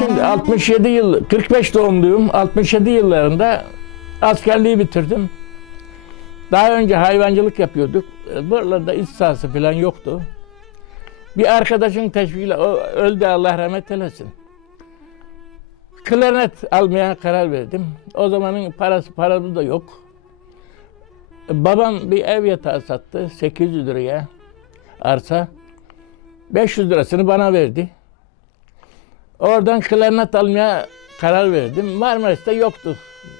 Şimdi 67 yıl, 45 doğumluyum. 67 yıllarında askerliği bitirdim. Daha önce hayvancılık yapıyorduk. Buralarda iç sahası falan yoktu. Bir arkadaşın teşvikiyle, o öldü Allah rahmet eylesin. Klarnet almaya karar verdim. O zamanın parası paralı da yok. Babam bir ev yatağı sattı 800 liraya arsa. 500 lirasını bana verdi. Oradan klarnet almaya karar verdim. Marmaris'te yoktu.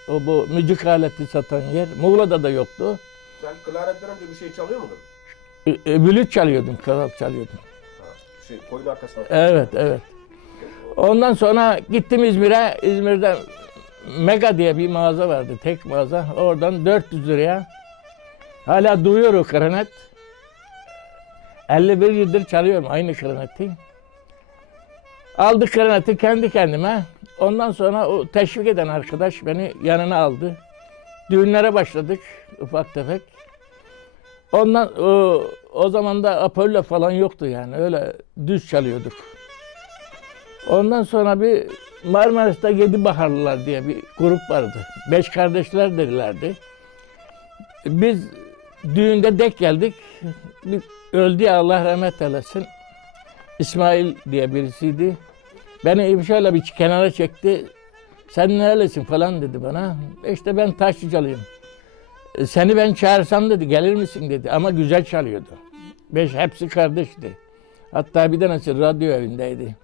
O bu müzik aleti satan yer. Muğla'da da yoktu. Sen klarnetten önce bir şey çalıyor muydun? E, e, Blüt çalıyordum, klavye çalıyordum. Ha, şey, koyun arkasına. Evet, evet. Ondan sonra gittim İzmir'e. İzmir'de Mega diye bir mağaza vardı, tek mağaza. Oradan 400 liraya hala duyuyor o klarnet. 51 yıldır çalıyorum aynı klarneti. Aldık klarneti kendi kendime. Ondan sonra o teşvik eden arkadaş beni yanına aldı. Düğünlere başladık ufak tefek. Ondan o, o zaman da Apollo falan yoktu yani öyle düz çalıyorduk. Ondan sonra bir Marmaris'te Yedi Baharlılar diye bir grup vardı. Beş kardeşler dedilerdi. Biz düğünde dek geldik. Bir öldü ya, Allah rahmet eylesin. İsmail diye birisiydi. Beni şöyle bir kenara çekti. Sen nerelisin falan dedi bana. İşte ben taşlıcalıyım. E, Seni ben çağırsam dedi gelir misin dedi ama güzel çalıyordu. Beş hepsi kardeşti. Hatta bir tanesi radyo evindeydi.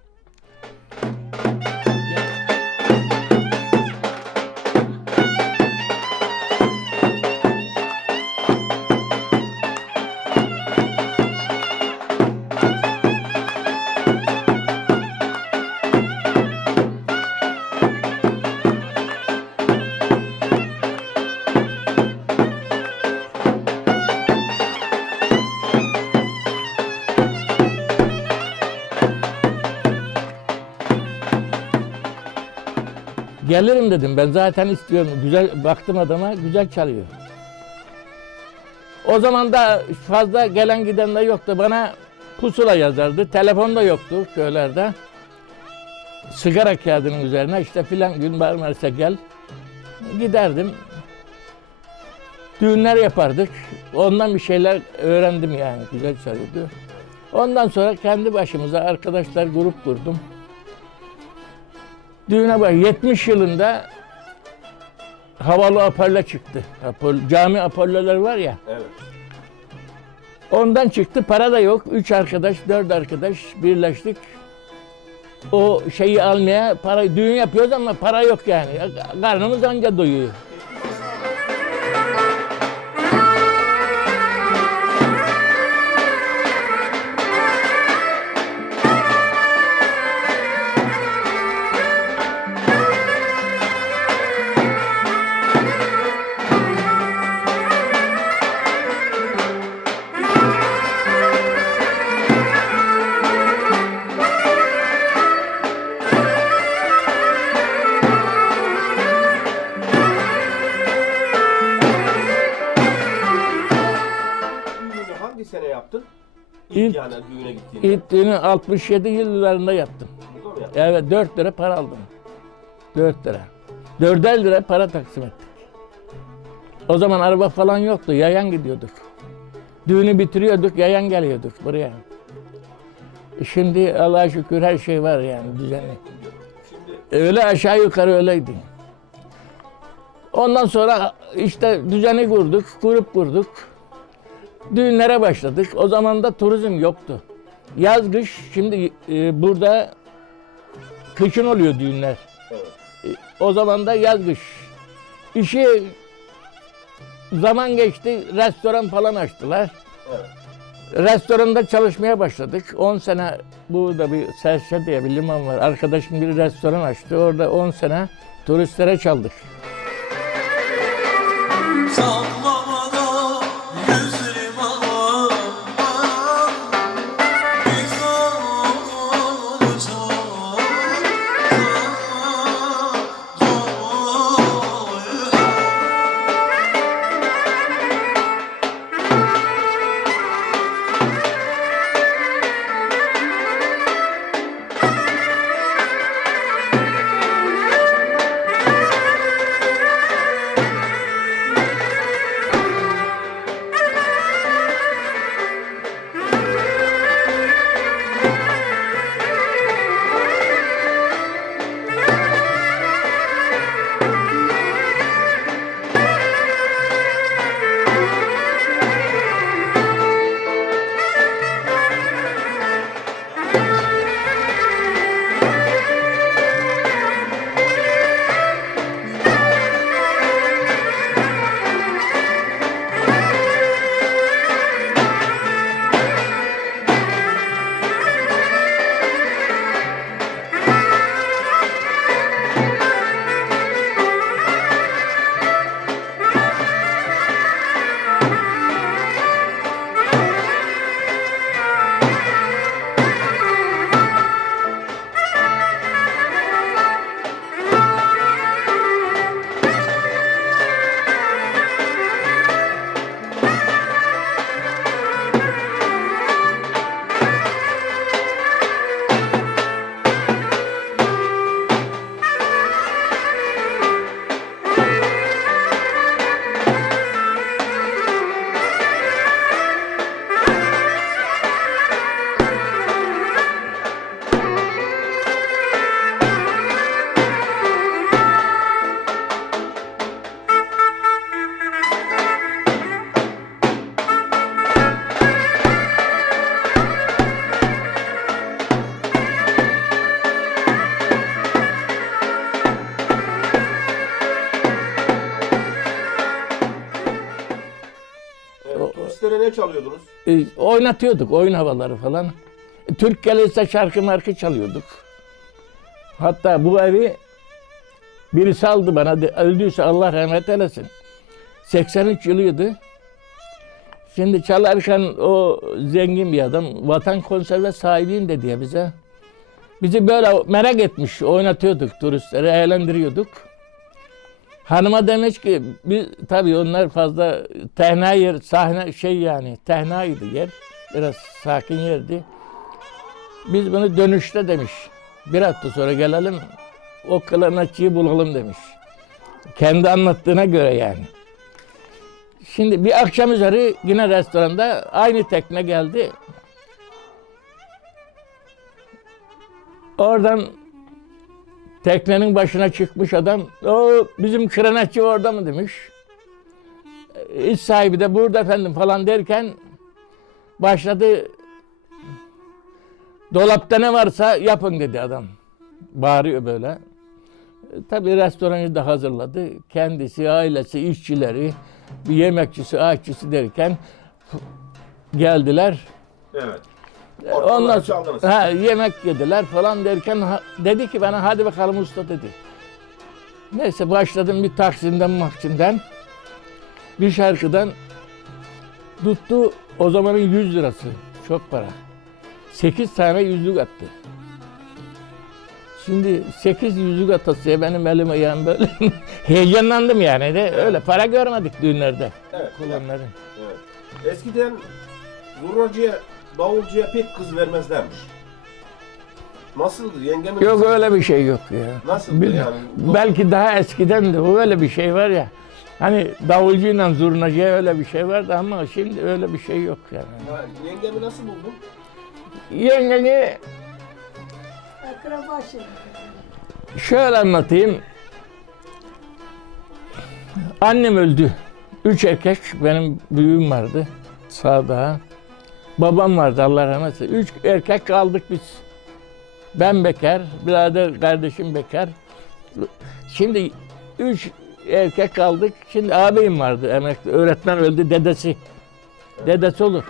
Gelirim dedim ben zaten istiyorum. Güzel baktım adama güzel çalıyor. O zaman da fazla gelen giden de yoktu. Bana pusula yazardı. Telefon da yoktu köylerde. Sigara kağıdının üzerine işte filan gün Marmaris'e gel. Giderdim. Düğünler yapardık. Ondan bir şeyler öğrendim yani. Güzel çalıyordu. Ondan sonra kendi başımıza arkadaşlar grup kurdum. Düğüne bak 70 yılında havalı Apollo çıktı. Cami Apollo'lar var ya. Evet. Ondan çıktı. Para da yok. Üç arkadaş, dört arkadaş birleştik. O şeyi almaya para düğün yapıyoruz ama para yok yani. Karnımız anca doyuyor. İlk, yani düğüne gittiğinde. İlk düğünü 67 yıllarında yaptım. Evet 4 lira para aldım. 4 lira. 4'er lira para taksim ettik. O zaman araba falan yoktu. Yayan gidiyorduk. Düğünü bitiriyorduk, yayan geliyorduk buraya. E Şimdi Allah'a şükür her şey var yani düzenli. Öyle aşağı yukarı öyleydi. Ondan sonra işte düzeni kurduk, grup kurduk. Düğünlere başladık. O zaman da turizm yoktu. Yaz kış şimdi e, burada kışın oluyor düğünler. evet. E, o zaman da yaz kış. İşi zaman geçti, restoran falan açtılar. Evet. Restoranda çalışmaya başladık. 10 sene burada bir Serçe diye bir liman var. Arkadaşım bir restoran açtı. Orada 10 sene turistlere çaldık. Sallamada çalıyordunuz? E, oynatıyorduk oyun havaları falan. E, Türk gelirse şarkı markı çalıyorduk. Hatta bu evi birisi aldı bana. de- Öldüyse Allah rahmet eylesin. 83 yılıydı. Şimdi çalarken o zengin bir adam vatan konserve sahibiyim dedi ya bize. Bizi böyle merak etmiş oynatıyorduk turistleri eğlendiriyorduk. Hanıma demiş ki biz tabii onlar fazla tehna yer sahne şey yani tehnaydı yer. Biraz sakin yerdi. Biz bunu dönüşte demiş. Bir hafta sonra gelelim o klarnetçiyi bulalım demiş. Kendi anlattığına göre yani. Şimdi bir akşam üzeri yine restoranda aynı tekne geldi. Oradan teknenin başına çıkmış adam. O bizim kranetçi orada mı demiş. İş sahibi de burada efendim falan derken başladı. Dolapta ne varsa yapın dedi adam. Bağırıyor böyle. E, Tabii restoranı da hazırladı. Kendisi, ailesi, işçileri, bir yemekçisi, aşçısı derken geldiler. Evet. E, Ondan Ondan sonra çaldınız. ha, yemek yediler falan derken ha- dedi ki bana hadi bakalım usta dedi. Neyse başladım bir Taksim'den Maksim'den bir şarkıdan tuttu o zamanın 100 lirası çok para. 8 tane yüzlük attı. Şimdi 8 yüzlük atasıya benim elim ayağım böyle heyecanlandım yani de öyle para görmedik düğünlerde Evet. kullanların. evet. Eskiden zurnacıya, davulcuya pek kız vermezlermiş. Nasıldı? Yengemin Yok kızı öyle bir şey yok ya. Nasıldı Bil- yani? Belki daha eskiden de öyle bir şey var ya. Hani davulcuyla zurnacıya öyle bir şey vardı ama şimdi öyle bir şey yok yani. Ha, yengemi nasıl buldun? Yengeni Akraba şey. şöyle anlatayım. Annem öldü. Üç erkek, benim büyüğüm vardı. Sağda. Babam vardı Allah rahmet eylesin. Üç erkek kaldık biz. Ben bekar, birader kardeşim bekar. Şimdi üç erkek kaldık. Şimdi ağabeyim vardı emekli. Öğretmen öldü, dedesi. Dedesi olur.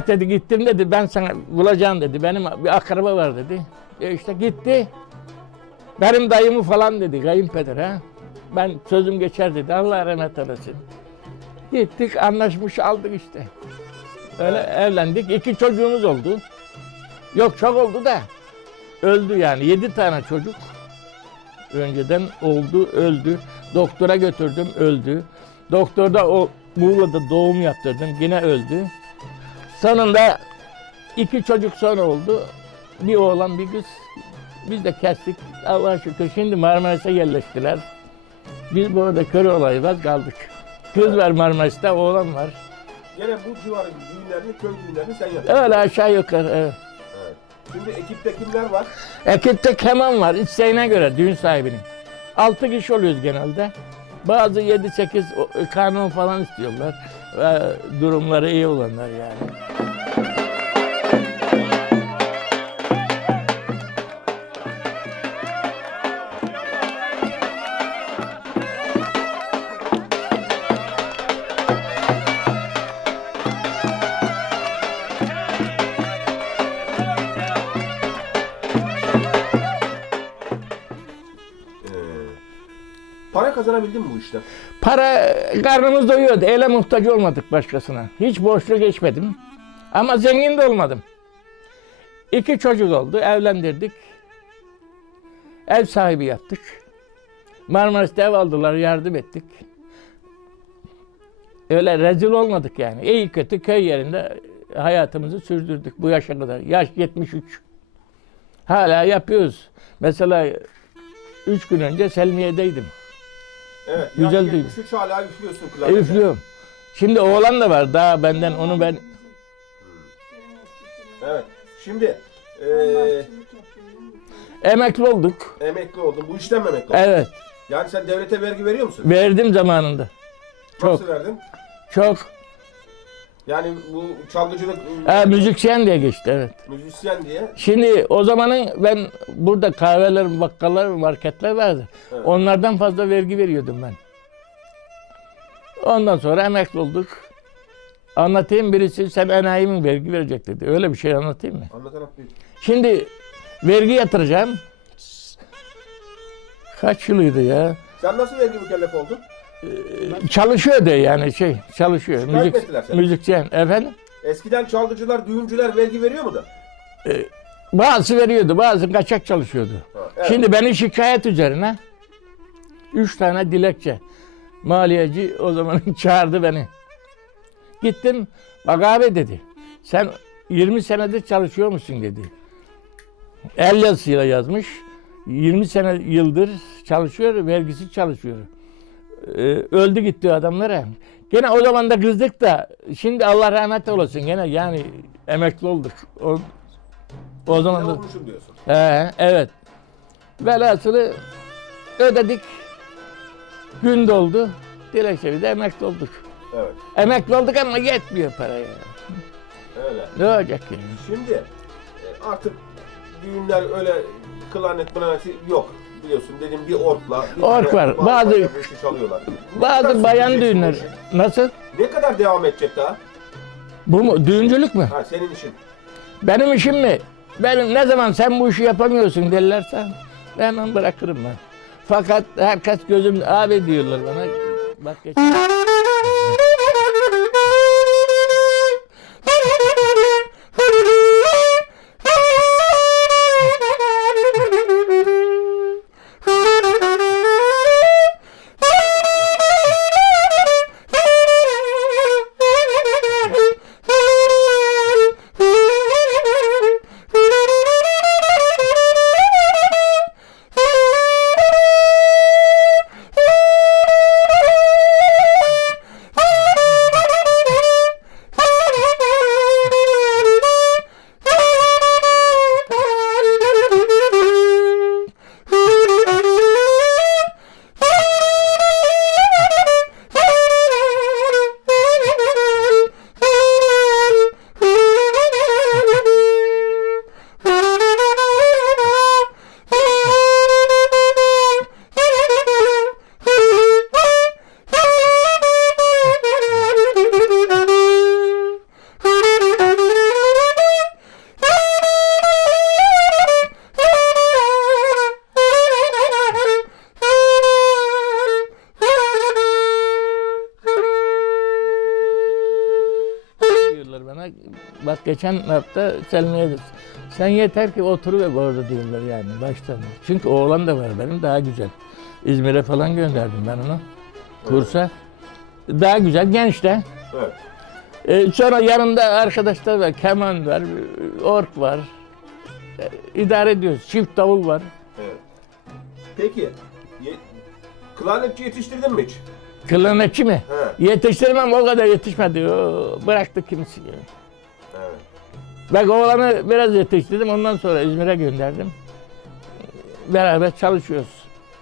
Ya dedi gittim dedi ben sana bulacağım dedi. Benim bir akraba var dedi. E işte gitti. Benim dayımı falan dedi kayınpeder ha. Ben sözüm geçer dedi. Allah rahmet eylesin. Gittik anlaşmış aldık işte. Öyle evlendik. İki çocuğumuz oldu. Yok çok oldu da. Öldü yani. Yedi tane çocuk. Önceden oldu, öldü. Doktora götürdüm, öldü. Doktorda o Muğla'da doğum yaptırdım. Yine öldü. Sonunda iki çocuk sonra oldu. Bir oğlan bir kız. Biz de kestik. Allah'a şükür şimdi Marmaris'e yerleştiler. Biz burada kör olayı var kaldık. Kız var Marmaris'te, oğlan var. Gene bu civarın düğünlerini, köy düğünlerini sen yapıyorsun. Öyle aşağı yukarı. Evet. Evet. Şimdi ekipte kimler var? Ekipte keman var isteğine göre düğün sahibinin. Altı kişi oluyoruz genelde. Bazı 7-8 o- kanun falan istiyorlar. Ve durumları iyi olanlar yani. Kazanabildin bu işten? Para karnımız doyuyordu. Ele muhtaç olmadık başkasına. Hiç borçlu geçmedim. Ama zengin de olmadım. İki çocuk oldu. Evlendirdik. Ev sahibi yaptık. Marmaris'te ev aldılar. Yardım ettik. Öyle rezil olmadık yani. İyi kötü köy yerinde hayatımızı sürdürdük bu yaşa kadar. Yaş 73. Hala yapıyoruz. Mesela üç gün önce Selmiye'deydim. Evet. Güzel yaş değil. 73 hala üflüyorsun klarnete. Üflüyorum. Şimdi oğlan da var daha benden onu ben Evet. Şimdi eee emekli olduk. emekli oldun. Bu işten mi emekli oldun? Evet Yani sen devlete vergi veriyor musun? verdim zamanında. Çok Nasıl verdin? çok. Yani bu çalgıcılık, Ha, müzisyen diye geçti evet. müzisyen diye. Şimdi o zamanın ben burada kahveler, bakkallar, marketler vardı. Evet. Onlardan fazla vergi veriyordum ben. Ondan sonra emekli olduk. Anlatayım birisi sen enayi mi vergi verecek dedi. Öyle bir şey anlatayım mı? Anlat anlat. Şimdi vergi yatıracağım. Kaç yılıydı ya? Sen nasıl vergi mükellef oldun? Çalışıyordu yani şey çalışıyor. Şikayet Müzik, ettiler seni. müzisyen efendim. Eskiden çalgıcılar, düğüncüler vergi veriyor mu da? Bazı veriyordu bazı kaçak çalışıyordu. Ha, evet. Şimdi beni şikayet üzerine üç tane dilekçe. Maliyeci o zaman çağırdı beni. Gittim bak abi dedi. Sen 20 senedir çalışıyor musun dedi. El yazısıyla yazmış. 20 sene yıldır çalışıyor, vergisi çalışıyor. Ee, öldü gitti adamlara. Gene o zaman da kızdık da şimdi Allah rahmet eylesin gene yani emekli olduk. O, o zaman da olmuşum diyorsun. He, evet. Velhasılı ödedik. Gün doldu. Dilekçeyi de emekli olduk. Evet. Emekli olduk ama yetmiyor paraya. Öyle. Ne olacak yani? Şimdi e, artık düğünler öyle klarnet mlarneti yok. Biliyorsun dedim bir orkla. Bir Ork var. bazı Bazı- çalıyorlar. Ne kadar Bazı bayan işi? Nasıl? Ne kadar devam edecek daha? Bu mu? Düğüncülük mü? Ha senin işin. Benim işim mi? Benim ne zaman sen bu işi yapamıyorsun derlerse ben hemen bırakırım ben. Fakat herkes gözüm abi diyorlar bana. Bak geçen. Bana. Bak geçen hafta Selmi'ye de, sen yeter ki oturuver orada diyorlar yani baştan. Çünkü oğlan da var benim daha güzel. İzmir'e falan gönderdim ben onu. Kursa. Daha güzel genç de. Evet. Ee, sonra yanımda arkadaşlar var. Keman var, ork var. Ee, idare ediyoruz. Çift davul var. evet. Peki. Ye, klarnetçi yetiştirdin mi hiç? Klarnetçi mi? He. Yetiştirmem o kadar yetişmedi. O, bıraktı kimisi. Evet. Bak oğlanı biraz yetiştirdim. Ondan sonra İzmir'e gönderdim. Beraber çalışıyoruz.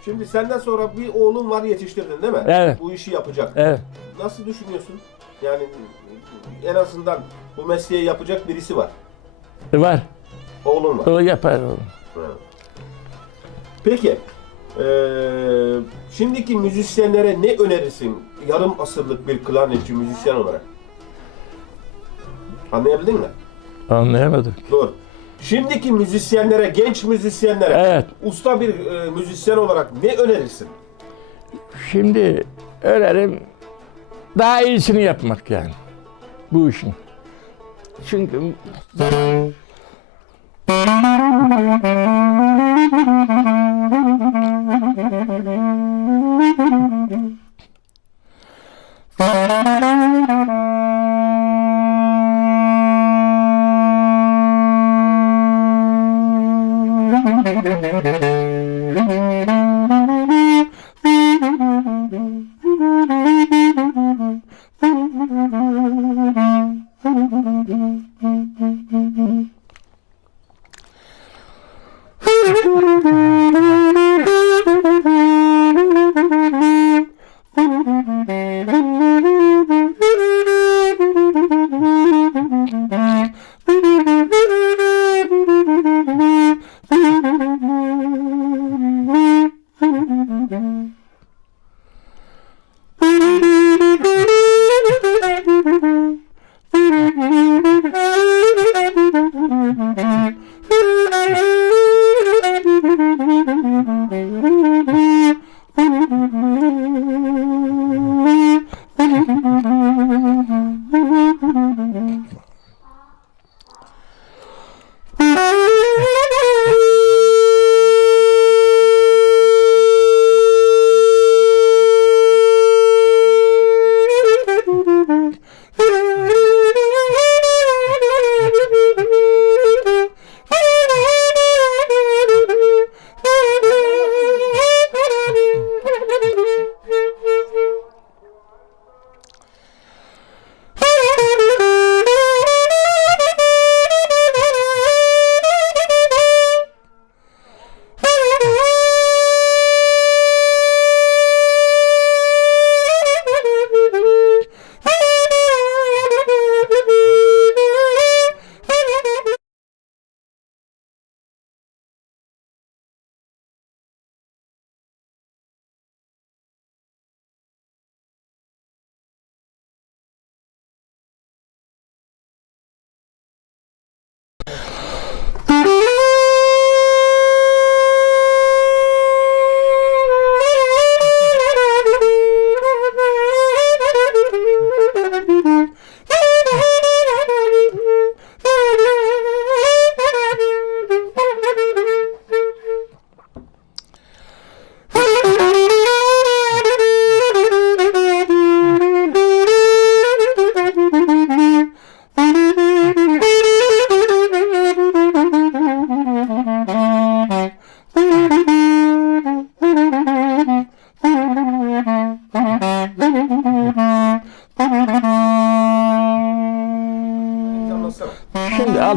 Şimdi senden sonra bir oğlun var yetiştirdin değil mi? Evet. Bu işi yapacak. Evet. Nasıl düşünüyorsun? Yani en azından bu mesleği yapacak birisi var. Var. Oğlun var. O yapar oğlum. Peki. Eee, şimdiki müzisyenlere ne önerirsin? Yarım asırlık bir klarnetçi müzisyen olarak. Anlayabildin mi? Anlayamadım. Doğru. Şimdiki müzisyenlere, genç müzisyenlere, Evet. usta bir e, müzisyen olarak ne önerirsin? Şimdi önerim daha iyisini yapmak yani. Bu işin. Çünkü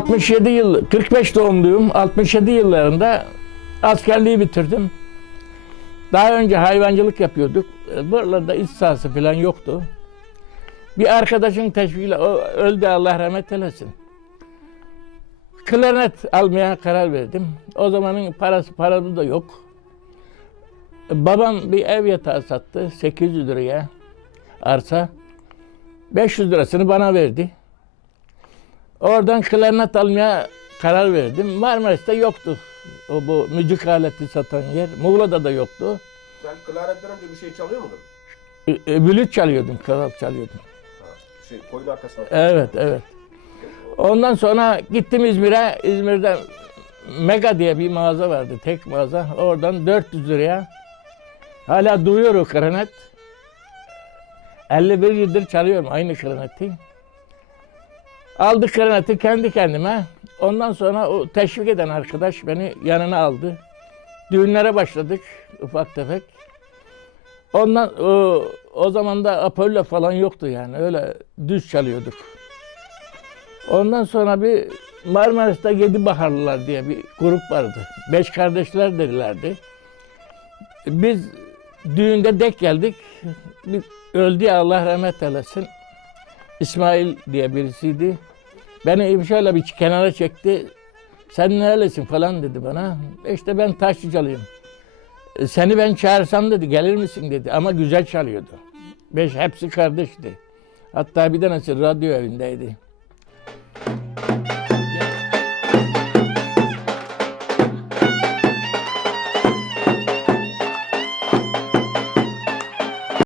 67 yıl, 45 doğumluyum. 67 yıllarında askerliği bitirdim. Daha önce hayvancılık yapıyorduk. E, Buralarda iç sahası falan yoktu. Bir arkadaşın teşvikiyle, o öldü Allah rahmet eylesin. Klarnet almaya karar verdim. O zamanın parası paralı da yok. Babam bir ev yatağı sattı 800 liraya arsa. 500 lirasını bana verdi. Oradan klarnet almaya karar verdim. Marmaris'te yoktu. O bu müzik aleti satan yer. Muğla'da da yoktu. Sen klarnetten önce bir şey çalıyor muydun? E, e, Blüt çalıyordum, klavye çalıyordum. Ha, şey koyun arkasına. Evet, evet. Ondan sonra gittim İzmir'e. İzmir'de Mega diye bir mağaza vardı, tek mağaza. Oradan 400 liraya hala duyuyor o klarnet. 51 yıldır çalıyorum aynı klarneti. Aldık klarneti kendi kendime. Ondan sonra o teşvik eden arkadaş beni yanına aldı. Düğünlere başladık ufak tefek. Ondan o, o zaman da Apollo falan yoktu yani öyle düz çalıyorduk. Ondan sonra bir Marmaris'te Yedi Baharlılar diye bir grup vardı. Beş kardeşler dedilerdi. Biz düğünde dek geldik. Bir öldü ya, Allah rahmet eylesin. İsmail diye birisiydi. Beni şöyle bir kenara çekti. Sen nerelisin falan dedi bana. İşte ben taşlıcalıyım. E, Seni ben çağırsam dedi gelir misin dedi ama güzel çalıyordu. Beş hepsi kardeşti. Hatta bir tanesi radyo evindeydi.